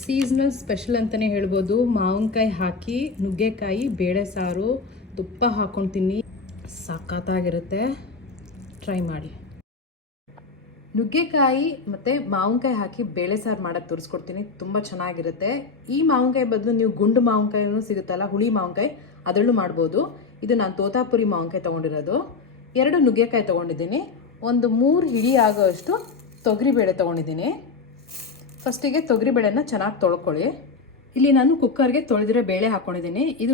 Seasonal special ಅಂತಲೇ ಹೇಳ್ಬೋದು. ಮಾವಿನಕಾಯಿ ಹಾಕಿ ನುಗ್ಗೆಕಾಯಿ ಬೇಳೆ ಸಾರು ತುಪ್ಪ ಹಾಕ್ಕೊಂಡು ತಿನ್ನಿ, ಸಖತ್ತಾಗಿರುತ್ತೆ. ಟ್ರೈ ಮಾಡಿ. ನುಗ್ಗೆಕಾಯಿ ಮತ್ತು ಮಾವಿನಕಾಯಿ ಹಾಕಿ ಬೇಳೆ ಸಾರು ಮಾಡೋಕ್ಕೆ ತೋರಿಸ್ಕೊಡ್ತೀನಿ. ತುಂಬ ಚೆನ್ನಾಗಿರುತ್ತೆ. ಈ ಮಾವಿನಕಾಯಿ ಬದಲು ನೀವು ಗುಂಡು ಮಾವಿನಕಾಯಿನೂ ಸಿಗುತ್ತಲ್ಲ, ಹುಳಿ ಮಾವಿನಕಾಯಿ, ಅದರಲ್ಲೂ ಮಾಡ್ಬೋದು. ಇದು ನಾನು ತೋತಾಪುರಿ ಮಾವಿನಕಾಯಿ ತೊಗೊಂಡಿರೋದು. 2 ನುಗ್ಗೆಕಾಯಿ ತೊಗೊಂಡಿದ್ದೀನಿ. ಒಂದು 3 ಹಿಡಿ ಆಗೋಷ್ಟು ತೊಗರಿಬೇಳೆ ತೊಗೊಂಡಿದ್ದೀನಿ. ಫಸ್ಟಿಗೆ ತೊಗರಿಬೇಳೆನ ಚೆನ್ನಾಗಿ ತೊಳ್ಕೊಳ್ಳಿ. ಇಲ್ಲಿ ನಾನು ಕುಕ್ಕರ್ಗೆ ತೊಳೆದಿರೋ ಬೇಳೆ ಹಾಕ್ಕೊಂಡಿದ್ದೀನಿ. ಇದು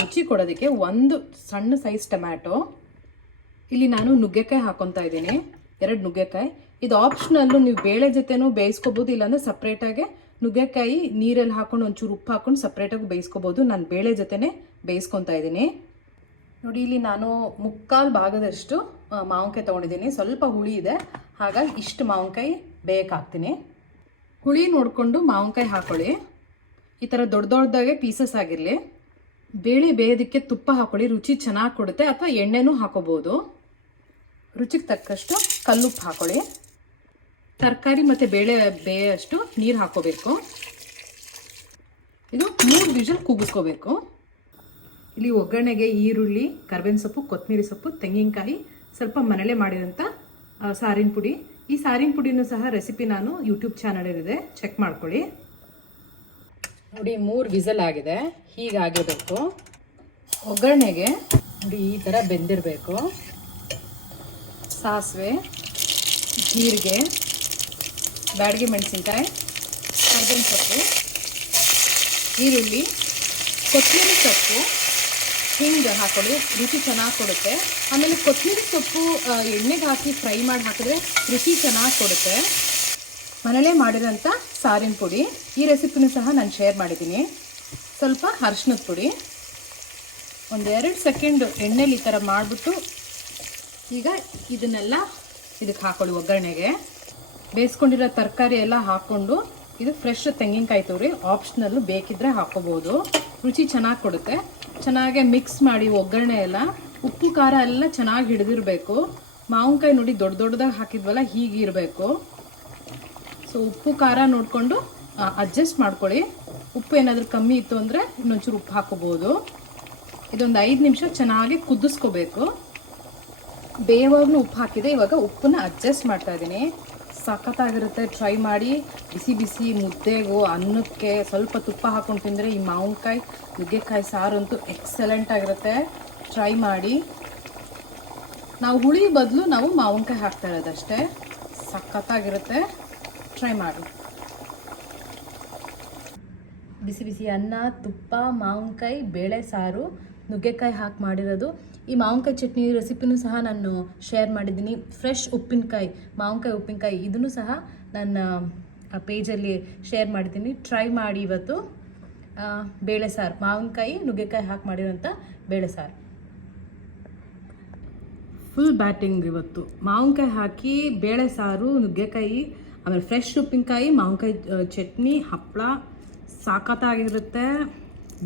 ರುಚಿ ಕೊಡೋದಕ್ಕೆ 1 ಸಣ್ಣ ಸೈಜ್ ಟೊಮ್ಯಾಟೊ. ಇಲ್ಲಿ ನಾನು ನುಗ್ಗೆಕಾಯಿ ಹಾಕ್ಕೊತಾ ಇದ್ದೀನಿ, 2 ನುಗ್ಗೆಕಾಯಿ. ಇದು ಆಪ್ಷನಲ್ಲು, ನೀವು ಬೇಳೆ ಜೊತೆನೂ ಬೇಯಿಸ್ಕೋಬೋದು, ಇಲ್ಲಾಂದರೆ ಸಪ್ರೇಟಾಗಿ ನುಗ್ಗೆಕಾಯಿ ನೀರಲ್ಲಿ ಹಾಕ್ಕೊಂಡು ಒಂಚೂರು ಉಪ್ಪು ಹಾಕ್ಕೊಂಡು ಸಪ್ರೇಟಾಗಿ ಬೇಯಿಸ್ಕೋಬೋದು. ನಾನು ಬೇಳೆ ಜೊತೆನೇ ಬೇಯಿಸ್ಕೊತಾ ಇದ್ದೀನಿ. ನೋಡಿ, ಇಲ್ಲಿ ನಾನು 3/4 ಭಾಗದಷ್ಟು ಮಾವಿನಕಾಯಿ ತೊಗೊಂಡಿದ್ದೀನಿ. ಸ್ವಲ್ಪ ಹುಳಿ ಇದೆ, ಹಾಗಾಗಿ ಇಷ್ಟು ಮಾವಿನಕಾಯಿ ಬೇಯಕ್ಕೆ ಹಾಕ್ತೀನಿ. ಹುಳಿ ನೋಡಿಕೊಂಡು ಮಾವಿನಕಾಯಿ ಹಾಕ್ಕೊಳ್ಳಿ. ಈ ಥರ ದೊಡ್ಡದಾಗೆ ಪೀಸಸ್ ಆಗಿರಲಿ. ಬೇಳೆ ಬೇಯೋದಕ್ಕೆ ತುಪ್ಪ ಹಾಕ್ಕೊಳ್ಳಿ, ರುಚಿ ಚೆನ್ನಾಗಿ ಕೊಡುತ್ತೆ. ಅಥವಾ ಎಣ್ಣೆನೂ ಹಾಕೋಬೋದು. ರುಚಿಗೆ ತಕ್ಕಷ್ಟು ಕಲ್ಲುಪ್ಪು ಹಾಕ್ಕೊಳ್ಳಿ. ತರಕಾರಿ ಮತ್ತು ಬೇಳೆ ಬೇಯೋಷ್ಟು ನೀರು ಹಾಕೋಬೇಕು. ಇದು 3 ವಿಷಲ್ ಕೂಗಿಸ್ಕೋಬೇಕು. ಇಲ್ಲಿ ಒಗ್ಗರಣೆಗೆ ಈರುಳ್ಳಿ, ಕರ್ಬೇವಿನ ಸೊಪ್ಪು, ಕೊತ್ತಂಬರಿ ಸೊಪ್ಪು, ತೆಂಗಿನಕಾಯಿ, ಸ್ವಲ್ಪ ಮನೇಲೆ ಮಾಡಿರೋಂಥ ಸಾರಿನ ಪುಡಿ. ಈ ಸಾರಿನ ಪುಡಿನೂ ಸಹ ರೆಸಿಪಿ ನಾನು ಯೂಟ್ಯೂಬ್ ಚಾನಲಲ್ಲಿದೆ, ಚೆಕ್ ಮಾಡ್ಕೊಳ್ಳಿ. ನೋಡಿ, 3 ವಿಸಲ್ ಆಗಿದೆ. ಹೀಗಾಗಿರಬೇಕು. ಒಗ್ಗರಣೆಗೆ ನೋಡಿ ಈ ಥರ ಬೆಂದಿರಬೇಕು. ಸಾಸಿವೆ, ಜೀರಿಗೆ, ಬ್ಯಾಡಗಿ ಮೆಣಸಿನ್ಕಾಯಿ, ಕರ್ಬೇವಿನ ಸೊಪ್ಪು, ಈರುಳ್ಳಿ, ಕೊತ್ತಂಬರಿ ಸೊಪ್ಪು, ಹಿಂಗೆ ಹಾಕೊಳ್ಳಿ, ರುಚಿ ಚೆನ್ನಾಗಿ ಕೊಡುತ್ತೆ. ಆಮೇಲೆ ಕೊತ್ತಂಬರಿ ಸೊಪ್ಪು ಎಣ್ಣೆಗೆ ಹಾಕಿ ಫ್ರೈ ಮಾಡಿ ಹಾಕಿದ್ರೆ ರುಚಿ ಚೆನ್ನಾಗಿ ಕೊಡುತ್ತೆ. ಮನೇಲೇ ಮಾಡಿರೋಂಥ ಸಾರಿನ ಪುಡಿ. ಈ ರೆಸಿಪಿನೂ ಸಹ ನಾನು ಶೇರ್ ಮಾಡಿದ್ದೀನಿ. ಸ್ವಲ್ಪ ಅರಿಶಿನದ ಪುಡಿ, 1-2 ಸೆಕೆಂಡ್ ಎಣ್ಣೆಲಿ ಈ ಥರ ಮಾಡಿಬಿಟ್ಟು ಈಗ ಇದನ್ನೆಲ್ಲ ಇದಕ್ಕೆ ಹಾಕೊಳ್ಳಿ. ಒಗ್ಗರಣೆಗೆ ಬೇಯಿಸ್ಕೊಂಡಿರೋ ತರಕಾರಿ ಎಲ್ಲ ಹಾಕ್ಕೊಂಡು, ಇದು ಫ್ರೆಶ್ ತೆಂಗಿನಕಾಯಿ ತುರಿ, ಆಪ್ಷನಲ್ಲು, ಬೇಕಿದ್ದರೆ ಹಾಕೋಬೋದು. ರುಚಿ ಚೆನ್ನಾಗಿ ಕೊಡುತ್ತೆ. ಚೆನ್ನಾಗಿ ಮಿಕ್ಸ್ ಮಾಡಿ ಒಗ್ಗರಣೆ ಎಲ್ಲ. ಉಪ್ಪು ಖಾರ ಎಲ್ಲ ಚೆನ್ನಾಗಿ ಹಿಡಿದಿರಬೇಕು. ಮಾವಿನಕಾಯಿ ನೋಡಿ ದೊಡ್ಡದಾಗಿ ಹಾಕಿದ್ವಲ್ಲ, ಹೀಗಿರಬೇಕು. ಸೊ ಉಪ್ಪು ಖಾರ ನೋಡಿಕೊಂಡು ಅಡ್ಜಸ್ಟ್ ಮಾಡ್ಕೊಳ್ಳಿ. ಉಪ್ಪು ಏನಾದರೂ ಕಮ್ಮಿ ಇತ್ತು ಅಂದರೆ ಇನ್ನೊಂಚೂರು ಉಪ್ಪು ಹಾಕೋಬೋದು. ಇದೊಂದು 5 ನಿಮಿಷ ಚೆನ್ನಾಗಿ ಕುದಿಸ್ಕೋಬೇಕು. ಬೇವಾಗಲೂ ಉಪ್ಪು ಹಾಕಿದೆ, ಇವಾಗ ಉಪ್ಪನ್ನ ಅಡ್ಜಸ್ಟ್ ಮಾಡ್ತಾ ಇದ್ದೀನಿ. ಸಖತ್ತಾಗಿರುತ್ತೆ. ಟ್ರೈ ಮಾಡಿ. ಬಿಸಿ ಬಿಸಿ ಮುದ್ದೆಗೋ ಅನ್ನಕ್ಕೆ ಸ್ವಲ್ಪ ತುಪ್ಪ ಹಾಕ್ಕೊಂಡು ತಿಂದರೆ ಈ ಮಾವಿನಕಾಯಿ ನುಗ್ಗೆಕಾಯಿ ಸಾರು ಅಂತೂ ಎಕ್ಸಲೆಂಟ್ ಆಗಿರುತ್ತೆ. ಟ್ರೈ ಮಾಡಿ. ನಾವು ಹುಳಿ ಬದಲು ನಾವು ಮಾವಿನಕಾಯಿ ಹಾಕ್ತಾ ಇರೋದಷ್ಟೇ. ಸಖತ್ತಾಗಿರುತ್ತೆ. ಟ್ರೈ ಮಾಡಿ. ಬಿಸಿ ಬಿಸಿ ಅನ್ನ, ತುಪ್ಪ, ಮಾವಿನಕಾಯಿ ಬೇಳೆ ಸಾರು, ನುಗ್ಗೆಕಾಯಿ ಹಾಕಿ ಮಾಡಿರೋದು. ಈ ಮಾವಿನಕಾಯಿ ಚಟ್ನಿ ರೆಸಿಪಿನೂ ಸಹ ನಾನು ಶೇರ್ ಮಾಡಿದ್ದೀನಿ. ಫ್ರೆಶ್ ಉಪ್ಪಿನಕಾಯಿ, ಮಾವಿನಕಾಯಿ ಉಪ್ಪಿನಕಾಯಿ, ಇದನ್ನು ಸಹ ನನ್ನ ಪೇಜಲ್ಲಿ ಶೇರ್ ಮಾಡಿದ್ದೀನಿ. ಟ್ರೈ ಮಾಡಿ. ಇವತ್ತು ಬೇಳೆ ಸಾರು, ಮಾವಿನಕಾಯಿ ನುಗ್ಗೆಕಾಯಿ ಹಾಕಿ ಮಾಡಿರೋಂಥ ಬೇಳೆ ಸಾರು. ಫುಲ್ ಬ್ಯಾಟಿಂಗ್ ಇವತ್ತು. ಮಾವಿನಕಾಯಿ ಹಾಕಿ ಬೇಳೆ ಸಾರು, ನುಗ್ಗೆಕಾಯಿ, ಆಮೇಲೆ ಫ್ರೆಶ್ ಉಪ್ಪಿನಕಾಯಿ, ಮಾವಿನಕಾಯಿ ಚಟ್ನಿ, ಹಪ್ಪಳ, ಸಾಕತ್ತಾಗಿರುತ್ತೆ.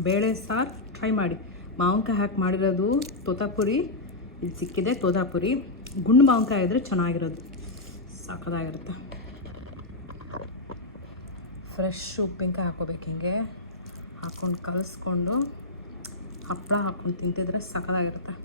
ಬೇಳೆ ಸಾರು ಟ್ರೈ ಮಾಡಿ. ಮಾವಿನಕಾಯಿ ಹಾಕಿ ಮಾಡಿರೋದು ತೋತಾಪುರಿ, ಇಲ್ಲಿ ಸಿಕ್ಕಿದೆ ತೋತಾಪುರಿ. ಗುಂಡು ಮಾವಿನಕಾಯಿ ಇದ್ದರೆ ಚೆನ್ನಾಗಿರೋದು, ಸಾಕತ್ತಾಗಿರುತ್ತೆ. ಫ್ರೆಶ್ ಉಪ್ಪಿನಕಾಯಿ ಹಾಕೋಬೇಕು. ಹಿಂಗೆ ಹಾಕ್ಕೊಂಡು ಕಲಿಸ್ಕೊಂಡು ಹಪ್ಪಳ ಹಾಕ್ಕೊಂಡು ತಿಂತಿದ್ರೆ ಸಾಕತ್ತಾಗಿರುತ್ತೆ.